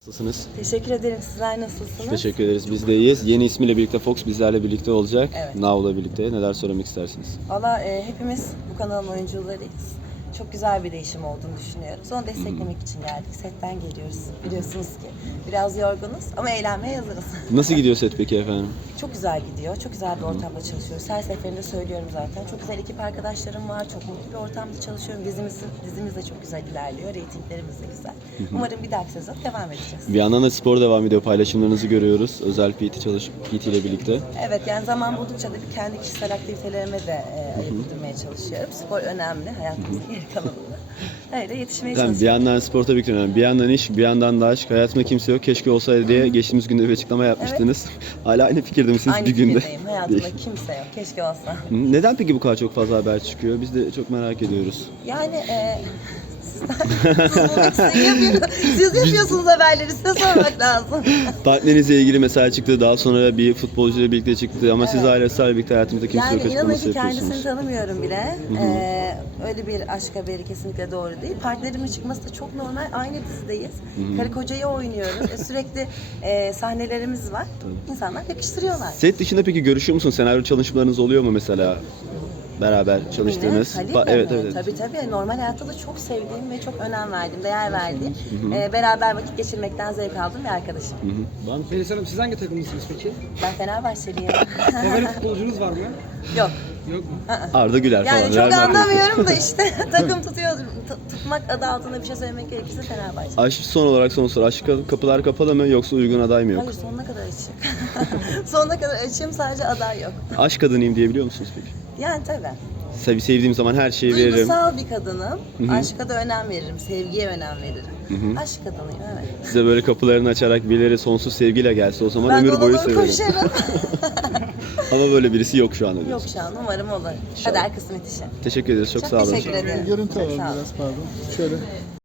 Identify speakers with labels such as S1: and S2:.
S1: Nasılsınız?
S2: Teşekkür ederim. Sizler nasılsınız?
S1: Teşekkür ederiz. Biz de iyiyiz. Yeni ismiyle birlikte Fox bizlerle birlikte olacak.
S2: Evet.
S1: Now'la birlikte. Neler söylemek istersiniz?
S2: Valla hepimiz bu kanalın oyuncularıyız. Çok güzel bir değişim olduğunu düşünüyoruz. Onu desteklemek için geldik. Setten geliyoruz. Biliyorsunuz ki biraz yorgunuz ama eğlenmeye hazırız.
S1: Nasıl gidiyor set peki efendim?
S2: Çok güzel gidiyor. Çok güzel bir ortamda çalışıyoruz. Her seferinde söylüyorum zaten. Çok güzel ekip arkadaşlarım var. Çok mutlu bir ortamda çalışıyorum. Dizimiz de çok güzel ilerliyor. Reytinglerimiz de güzel. Umarım bir dahaki sezon devam edeceğiz.
S1: Bir yandan da spor devam ediyor. Paylaşımlarınızı görüyoruz. Özel PT ile birlikte.
S2: Evet, yani zaman buldukça da bir kendi kişisel aktivitelerime de ayırtmaya çalışıyorum. Spor önemli hayatımızın geri kalanında. Öyle yetişmeye
S1: Yani bir
S2: çalışıyorum.
S1: yandan spor tabii ki önemli. Bir yandan iş, bir yandan da aşk. Hayatımda kimse yok. Keşke olsaydı diye geçtiğimiz günde bir açıklama yapmıştınız. Hala aynı fikirde misiniz
S2: Aynı
S1: bir günde?
S2: fikirdeyim. Hayatımda kimse yok. Keşke olsa.
S1: Neden peki bu kadar çok fazla haber çıkıyor? Biz de çok merak ediyoruz.
S2: Yani siz yapıyorsunuz haberleri, size sormak lazım.
S1: Partnerinizle ilgili mesela çıktı. Daha sonra bir futbolcuyla birlikte çıktı. Ama siz ailesiyle birlikte hayatımızda kimse yok
S2: Yani inanın
S1: açıklaması
S2: ki kendisini
S1: yapıyorsunuz.
S2: tanımıyorum bile. Öyle bir aşk haberi kesinlikle doğru değil. Partnerimin çıkması da çok normal. Aynı dizideyiz. Karı kocayı oynuyoruz. Sürekli sahnelerimiz var. İnsanlar yakıştırıyorlar.
S1: Set dışında peki görüşüyor musun? Senaryo çalışmalarınız oluyor mu mesela? Beraber çalıştığınız. Evet.
S2: Tabii. Normal hayatta da çok sevdiğim ve çok önem verdiğim, değer verdiğim, beraber vakit geçirmekten zevk aldığım bir arkadaşım.
S3: Melis Hanım, siz hangi takımlısınız peki?
S2: Ben Fenerbahçeliyim.
S3: Favori futbolcunuz var mı?
S2: Yok.
S3: Yok mu?
S1: Arda Güler falan.
S2: Yani
S1: Real
S2: çok
S1: Madrid.
S2: anlamıyorum da işte takım tutuyorum. Tutmak adı altında bir şey söylemek gerekirse Fenerbahçe.
S1: Son olarak son soru. Aşk kapılar kapalı mı yoksa uygun aday mı yok?
S2: Hayır, sonuna kadar açayım. Sonuna kadar açayım, sadece aday yok.
S1: Aşk kadınıyım diyebiliyor musunuz peki?
S2: Yani tabii.
S1: Sevdiğim zaman her şeyi veririm.
S2: Duygusal bir kadınım. Aşka da önem veririm, sevgiye önem veririm. Aşk kadınıyım, evet.
S1: Size böyle kapılarını açarak birileri sonsuz sevgiyle gelse o zaman
S2: Ben
S1: ömür boyu
S2: ona
S1: severim.
S2: koşarım.
S1: Ama böyle birisi yok şu anda
S2: Yok
S1: diyorsun.
S2: şu an, umarım olur. Kader kısmet işi.
S1: Teşekkür ederiz. Çok sağ olun.
S2: Teşekkür ederim.
S4: Görüntü
S2: Çok
S4: alalım
S2: sağ olun.
S4: biraz pardon. Şöyle.